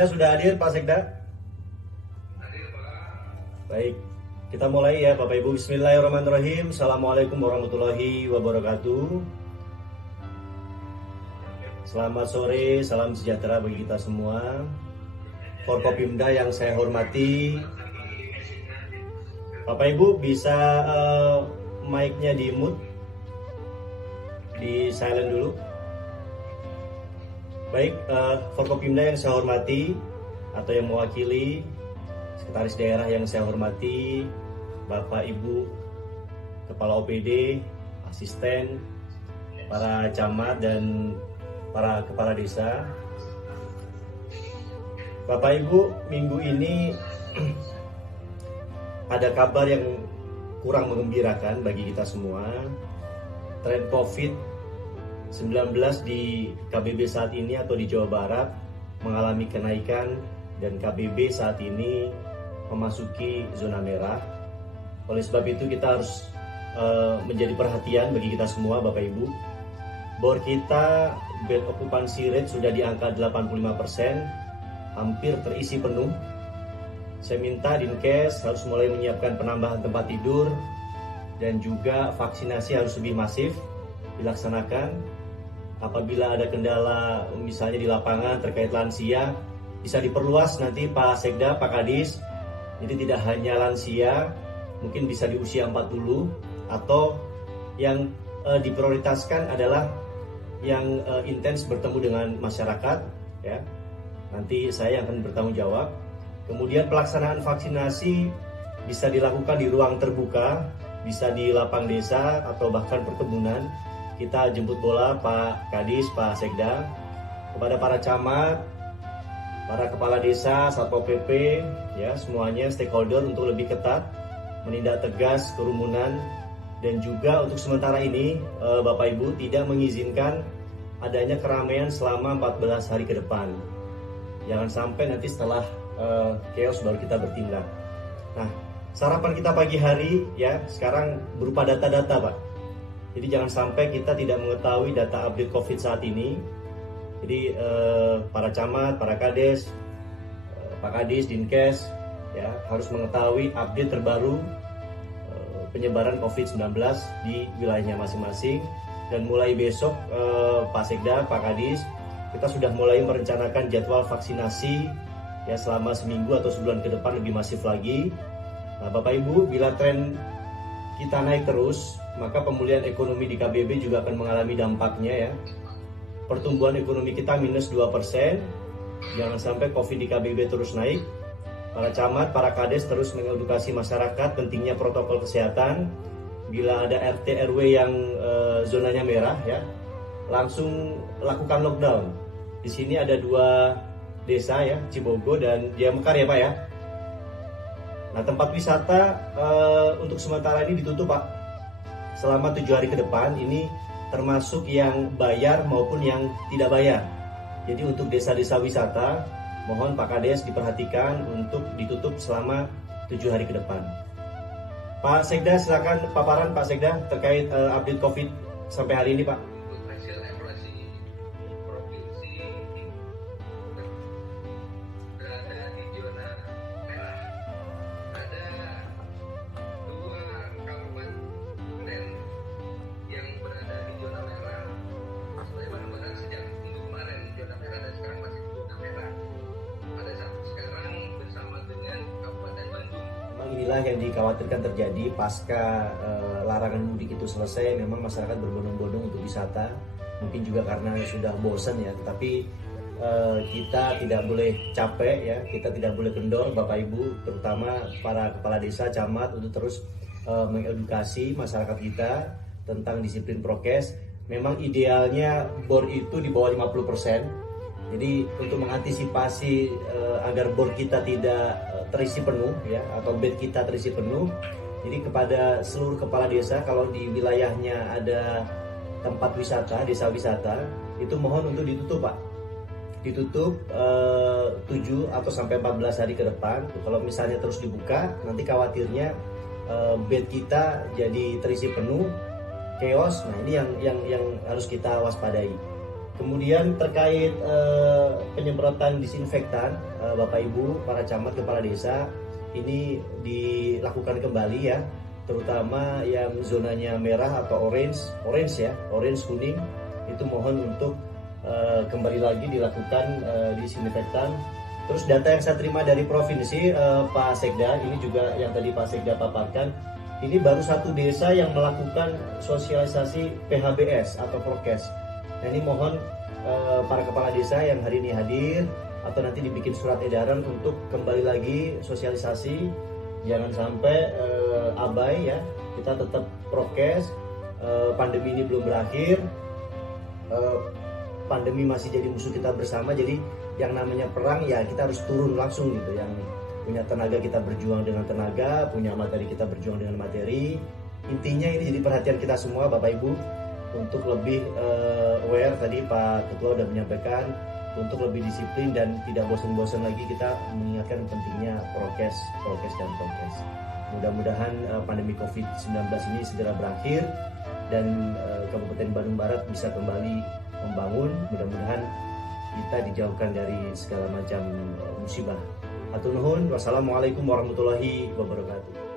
Sekda sudah hadir, Pak Sekda? Baik, kita mulai ya Bapak Ibu. Bismillahirrahmanirrahim. Assalamualaikum warahmatullahi wabarakatuh. Selamat sore, salam sejahtera bagi kita semua. Forkopimda yang saya hormati, Bapak Ibu bisa mic-nya di mute, di silent dulu. Baik, Forkopimda yang saya hormati atau yang mewakili, Sekretaris Daerah yang saya hormati, Bapak Ibu Kepala OPD, asisten, para camat dan para kepala desa. Bapak Ibu, minggu ini ada kabar yang kurang menggembirakan bagi kita semua. Tren COVID-19 di KBB saat ini atau di Jawa Barat mengalami kenaikan dan KBB saat ini memasuki zona merah. Oleh sebab itu kita harus menjadi perhatian bagi kita semua Bapak Ibu. Bor kita bed occupancy rate sudah di angka 85%, hampir terisi penuh. Saya minta Dinkes harus mulai menyiapkan penambahan tempat tidur dan juga vaksinasi harus lebih masif dilaksanakan. Apabila ada kendala misalnya di lapangan terkait lansia, bisa diperluas nanti Pak Sekda, Pak Kadis. Jadi tidak hanya lansia, mungkin bisa di usia 40 atau yang diprioritaskan adalah yang intens bertemu dengan masyarakat ya. Nanti saya akan bertanggung jawab. Kemudian pelaksanaan vaksinasi bisa dilakukan di ruang terbuka, bisa di lapang desa atau bahkan perkebunan. Kita jemput bola Pak Kadis, Pak Sekda, kepada para camat, para kepala desa, Satpol PP, ya semuanya stakeholder untuk lebih ketat menindak tegas kerumunan dan juga untuk sementara ini Bapak Ibu tidak mengizinkan adanya keramaian selama 14 hari ke depan. Jangan sampai nanti setelah chaos baru kita bertindak. Nah, sarapan kita pagi hari ya sekarang berupa data-data Pak. Jadi jangan sampai kita tidak mengetahui data update COVID saat ini. Jadi para camat, para kades, Pak Kadis, Dinkes ya harus mengetahui update terbaru penyebaran COVID-19 di wilayahnya masing-masing. Dan mulai besok Pak Sekda, Pak Kadis, kita sudah mulai merencanakan jadwal vaksinasi ya selama seminggu atau sebulan ke depan lebih masif lagi. Nah, Bapak Ibu, bila tren kita naik terus, maka pemulihan ekonomi di KBB juga akan mengalami dampaknya ya. Pertumbuhan ekonomi kita minus 2%. Jangan sampai COVID di KBB terus naik. Para camat, para kades terus mengedukasi masyarakat pentingnya protokol kesehatan. Bila ada RT RW yang zonanya merah ya, langsung lakukan lockdown. Di sini ada 2 desa ya, Cibogo dan Diamekar ya Pak ya. Nah, tempat wisata untuk sementara ini ditutup Pak. Selama 7 hari ke depan ini termasuk yang bayar maupun yang tidak bayar. Jadi untuk desa-desa wisata, mohon Pak Kades diperhatikan untuk ditutup selama 7 hari ke depan. Pak Sekda, silakan paparan Pak Sekda terkait update COVID sampai hari ini Pak. Hasil evaluasi provinsi berada di zona merah. Ada 2 kabupaten yang berada di zona merah. Sebenarnya benar-benar sejak minggu kemarin zona merah dan sekarang masih zona merah. Pada saat sekarang bersama dengan Kabupaten Bandung. Inilah yang dikhawatirkan terjadi pasca larangan mudik itu selesai. Memang masyarakat berbondong-bondong untuk wisata, mungkin juga karena sudah bosan ya. Tetapi kita tidak boleh capek ya, kita tidak boleh kendor Bapak Ibu, terutama para kepala desa, camat untuk terus mengedukasi masyarakat kita tentang disiplin prokes. Memang idealnya bor itu di bawah 50%. Jadi untuk mengantisipasi agar bor kita tidak terisi penuh ya atau bed kita terisi penuh, jadi kepada seluruh kepala desa kalau di wilayahnya ada tempat wisata, desa wisata, itu mohon untuk ditutup Pak. Ditutup 7 atau sampai 14 hari ke depan. Kalau misalnya terus dibuka, nanti khawatirnya bed kita jadi terisi penuh, chaos. Nah, ini yang harus kita waspadai. Kemudian terkait penyemprotan disinfektan, Bapak Ibu, para camat, kepala desa, ini dilakukan kembali ya, terutama yang zonanya merah atau orange ya, orange kuning, itu mohon untuk kembali lagi dilakukan disinfektan. Terus data yang saya terima dari provinsi, Pak Sekda, ini juga yang tadi Pak Sekda paparkan, ini baru satu desa yang melakukan sosialisasi PHBS atau prokes. Nah ini mohon para kepala desa yang hari ini hadir atau nanti dibikin surat edaran untuk kembali lagi sosialisasi, jangan sampai abai ya, kita tetap prokes. Pandemi ini belum berakhir, pandemi masih jadi musuh kita bersama. Jadi yang namanya perang ya kita harus turun langsung gitu, yang punya tenaga kita berjuang dengan tenaga, punya materi kita berjuang dengan materi. Intinya ini jadi perhatian kita semua Bapak Ibu untuk lebih aware. Tadi Pak Ketua sudah menyampaikan untuk lebih disiplin dan tidak bosan-bosan lagi kita mengingatkan pentingnya prokes dan prokes. Mudah-mudahan pandemi COVID-19 ini segera berakhir dan Kabupaten Bandung Barat bisa kembali membangun. Mudah-mudahan kita dijauhkan dari segala macam musibah. Hatur nuhun. Wassalamualaikum warahmatullahi wabarakatuh.